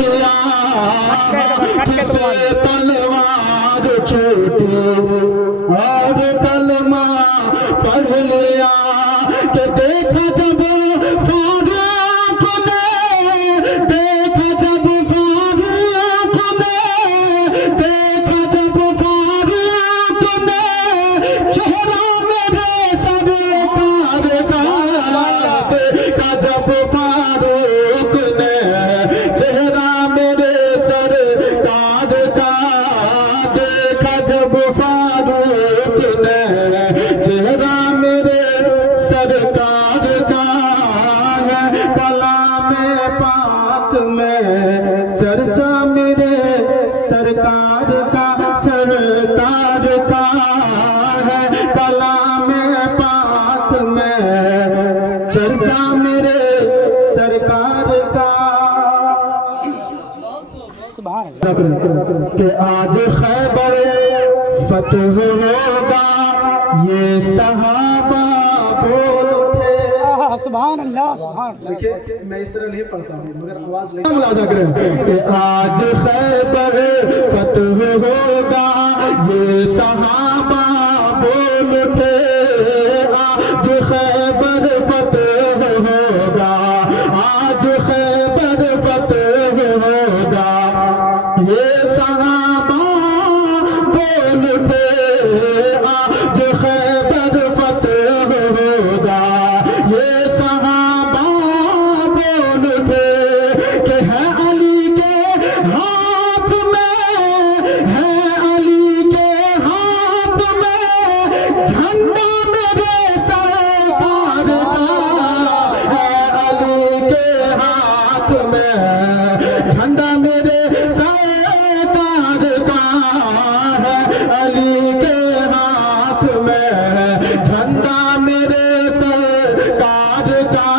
लिया किसे तलवार छूटी और कलमा पढ़ लिया कि देखा जब फारूक ने देखा जब फारूक ने देखा जब फारूक ने चेहरा मेरे सरकार का देखा जब फारूक ने चेहरा मेरे सरकार का देखा जब फारूक ने चेहरा मेरे सरकार का है कलाम पाक में चर्चा मेरे सरकार का है कलाम पाक में चर्चा मेरे सरकार का कि आज खैबर फतह होगा ये सहाबा बोल उठे। सुभान अल्लाह सुभान अल्लाह। देखिए मैं इस तरह नहीं पढ़ता हूँ मगर आवाज नहीं मुलाजा करें कि आज खैबर फतह होगा ये सहाबा बोल उठे। आज खैबर फतह होगा आज खैबर फतह होगा ये सहाबा बोल उठे। आज खैबर फतह होगा ये सहाबा बोल उठे कि है अली के हाथ में है अली के हाथ में झंडा मेरे सरकार का है अली के हाथ में झंडा मेरे सरकार का है अली के हाथ में झंडा मेरे सरकार का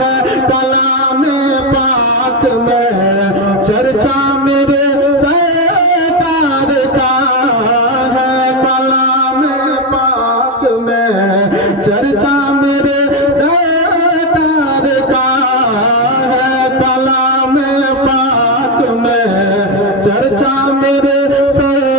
है कलाम पाक में चर्चा मेरे सरकार का है कलाम पाक में चर्चा मेरे सरकार का है कलाम पाक में चर्चा मेरे सरकार का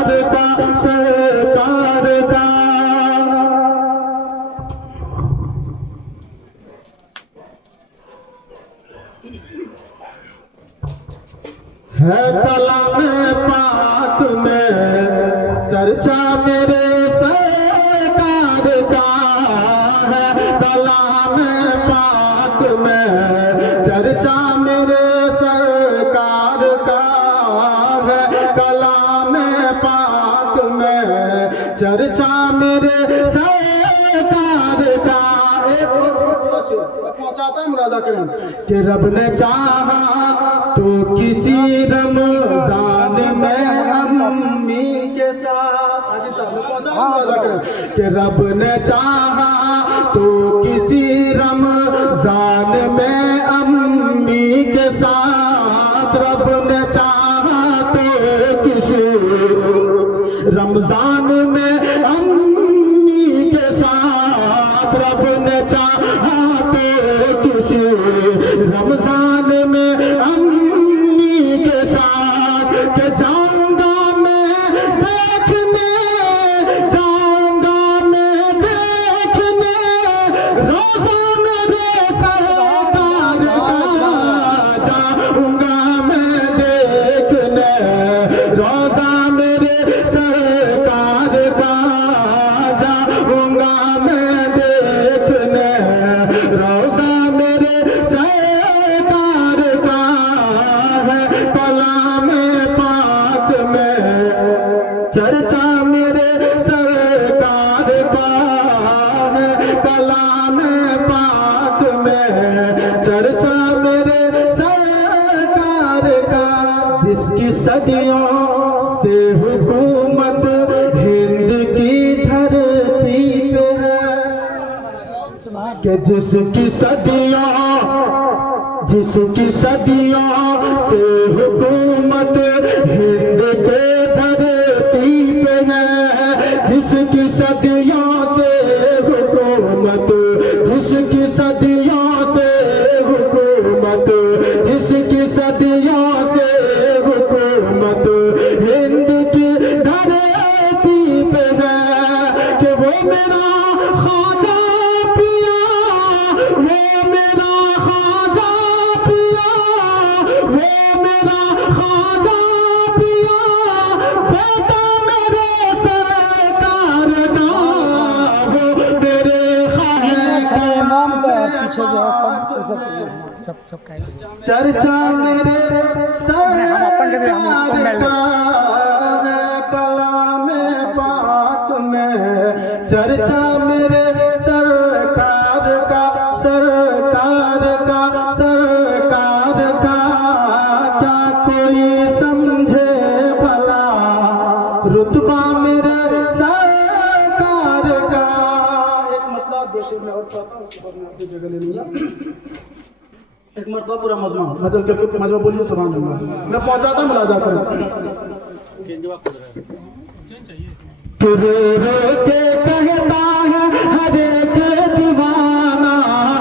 है कलाम पाक में चर्चा मेरे सरकार का है कलाम पाक में चर्चा मेरे सरकार का है कलाम पाक में चर्चा मेरे सरकार का। एक पहुंचाता है मुलाजा करें कि रब ने चाहा तो किसी रमजान में अम्मी के साथ कि रब ने चाहा तो किसी रमजान में अम्मी के साथ रब ने चाहा तो किसी रमजान में अम्मी के साथ रब ने चाहा तो किसी रमजान में अम्मी के साथ के जाऊंगा मैं देखने रोजा मेरे सरकार का जाऊंगा मैं देखने रोजा मेरे सरकार का जाऊंगा मैं देखने रोजा मेरे सरकार का है कलाम पाक में चर्चा मेरे सरकार का है कलाम पाक में चर्चा मेरे सरकार का। जिसकी सदियों से हुकूमत हिंद की धरती पे है कि जिसकी सदियों से हुकूमत हिंद के धरती पे है जिसकी सदियों से हुकूमत जिसकी सदियों से हुकूमत जिसकी पीछे जो है सब चर्चा मेरे सरकार का कलाम पाक में, चर्चा मेरे सरकार का क्या कोई समझे भला रुतबा मेरे सरकार का। एक मतलब दो शेर में और पढ़ता हूँ, उसके बाद मैं आपकी जगह ले लूँगा। एक मरतबा पूरा मजमा मतलब क्योंकि मजमा बोलिए सुभान अल्लाह, मैं पहुंचाता हूं मुलाजा कर। रो रो के कहता है हर एक दीवाना,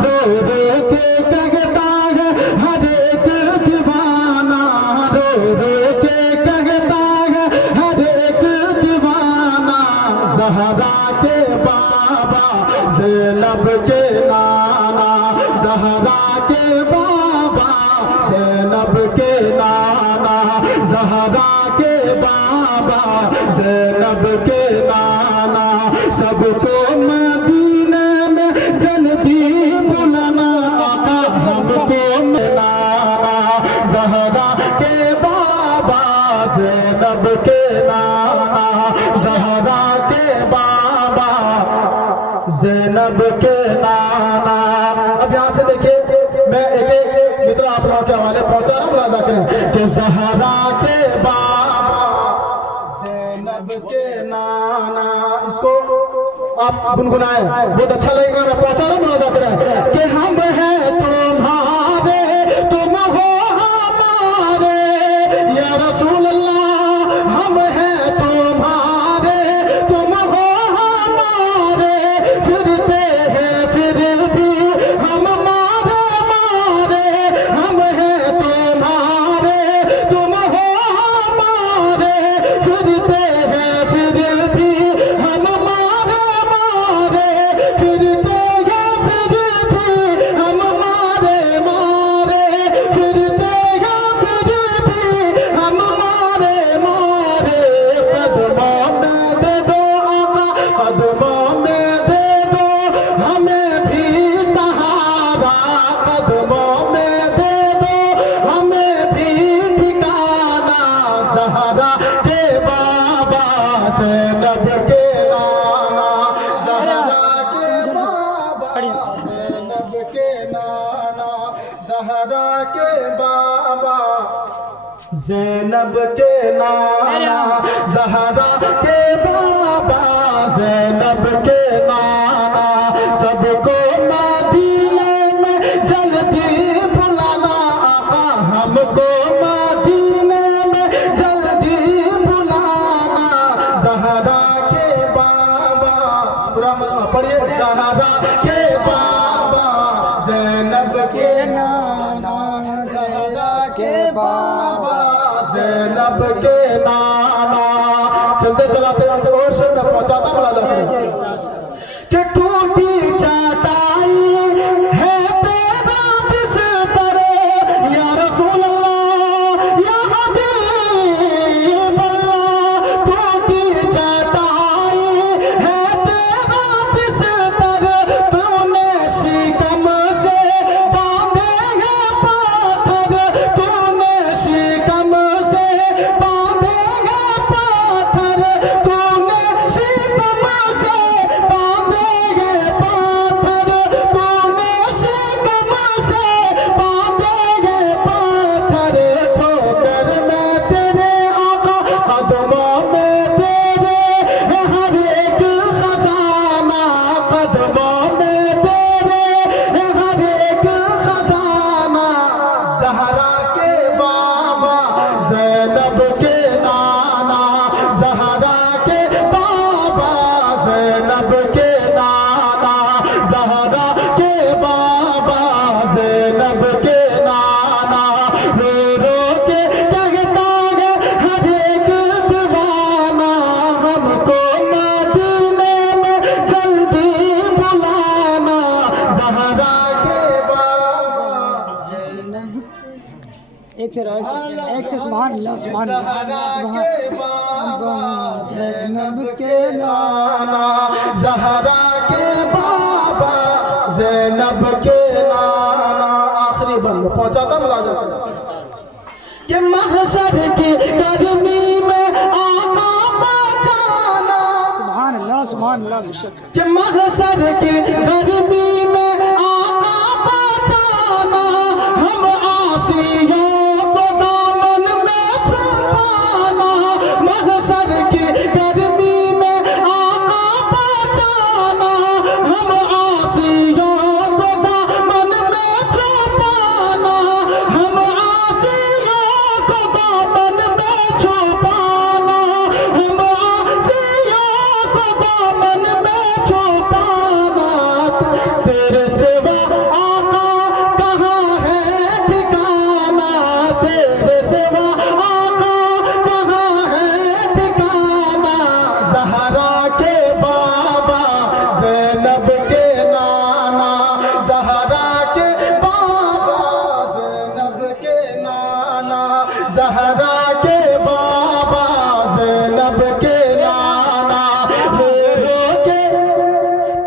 रो रो के कहता है हर एक दीवाना, रो रो के कहता है हर एक दीवाना, ज़हरा के बाबा ज़ैनब के नाना, ज़हरा के बाबा ज़ैनब के नाना, ज़हरा के बाबा ज़ैनब के नाना, सबको मदीने में जल्दी बुलाना, आका हमको मिलाना, ज़हरा के बाबा ज़ैनब के नाना, ज़हरा के बाबा ज़ैनब के नाना। अब यहाँ से देखिए मैं एक एक मिसरा आप लोगों के हवाले पहुंचा रहा हूँ, मुलाजा करें कि ज़हरा के बाबा ज़ैनब के नाना, इसको आप गुनगुनाएं, बहुत अच्छा लगेगा। मैं पहुंचा रहा हूँ, मुलाजा करें कि हम हैं तुम्हारे तुम हो हमारे, या रसूल अल्लाह हम हैं तुम्हारे तुम हो हमारे, फिरते हैं फिर भी हम मारे मारे, हम हैं तुम्हारे तुम हो हमारे, फिरते हैं फिर भी हम मारे मारे, फिरते हैं फिर भी हम मारे मारे, फिरते हैं फिर भी हम मारे मारे। कदमों में दे दो आका, कदमों में दे दो हमें भी सहारा, कदमों में दे दो हमें भी ठिकाना, ज़हरा के बाबा ज़ैनब के नाना, ज़हरा के बाबा ज़ैनब के नाना, ज़हरा के बाबा ज़ैनब के नाना, ज़हरा के बाबा ज़ैनब के नाना, सबको मदीने में जल्दी बुलाना, आका हमको मदीने में जल्दी बुलाना, ज़हरा के बाबा पूरा मजमा पढ़िए, ज़हरा के बाबा ज़ैनब के नाना, ज़हरा के बाबा ज़ैनब के नाना। चलते चलाते और से मैं पहुंचाता हूं, मुलाजा करें कि टूटी चाटाई है तेरा बिस्तर, या रसूल अल्लाह या हबीब अल्लाह, टूटी चाटाई है तेरा बिस्तर, तूने शिकम से बांधे हैं पाथर, तूने शिकम से बांधे हैं पाथर, तूने शिकम से बांधे हैं पाथर, तूने शिकम से बांधे हैं पाथर, ठोकर में तेरे आका, कदमों में तेरे है हर एक खजाना, कदमों में तेरे है हर एक खजाना, ज़हरा के बाबा ज़ैनब के नाना, ज़हरा के बाबा ज़ैनब के नाना, ज़हरा के बाबा ज़ैनब के नाना, रो रो के कहता है हर एक दीवाना, हमको मदीने में जल्दी बुलाना, ज़हरा के बाबा एक से सुभान अल्लाह सुभान ज़हरा के बाबा ज़ैनब के नाना, ज़हरा के बाबा ज़ैनब के लो पहुंचाता मिला जाता कि महशर की गर्मी में आका बचाना, सुभान अल्लाह बेशक कि महशर की गर्मी में आका बचाना, हम आसियों को दामन में छुपाना, महशर की गर्मी में आका बचाना, हम आसियों को दामन में छुपाना, हम आसियों को दामन में छुपाना, हम आसियों को दामन में छुपाना, तेरे सिवा आका कहाँ है ठिकाना, तेरे सिवा आका कहाँ है ठिकाना, ज़हरा के बाबा ज़ैनब के नाना, ज़हरा के बाबा ज़ैनब के नाना, ज़हरा के बाबा ज़ैनब के नाना, रो रो के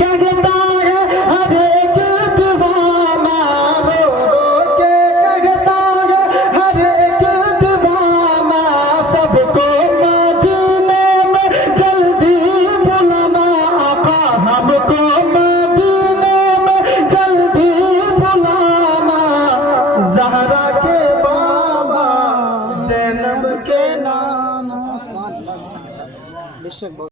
कहता है हर एक दीवाना, रो रो के कहता है हर एक दीवाना, सबको मदीने में जल्दी बुलाना, आका हमको मदीने में जल्दी बुलाना, ज़हरा के बाबा ज़ैनब के नाम सुभान अल्लाह बेशक।